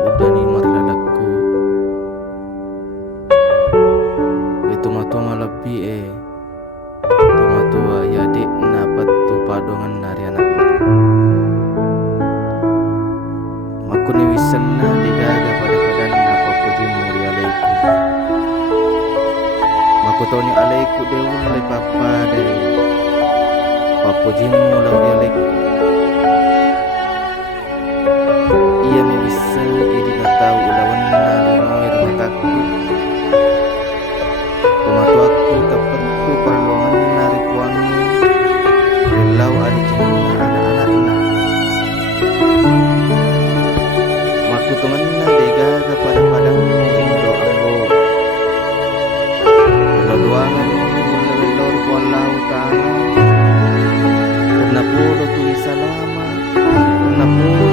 udah nih marlalagku. Itu matua lebih Tumatua ya dek napat tu padongan nari anaknya. Maku ni wisana digaga pada padan napa pujimu di alaiku. Maku tau ni alaiku deun le papa de. Papujimu lau di alaiku. Ia mi bisa idi na tahu ulawan na linoir mataku. Pematuaku dapat tu perluangan nari kuangi. Rilau adi jingna anak-anakna. Maku temenna dega kepada padamu indo ambo. Laluangan lelor walau tanah. Karena polo tulisan lama. Karena polo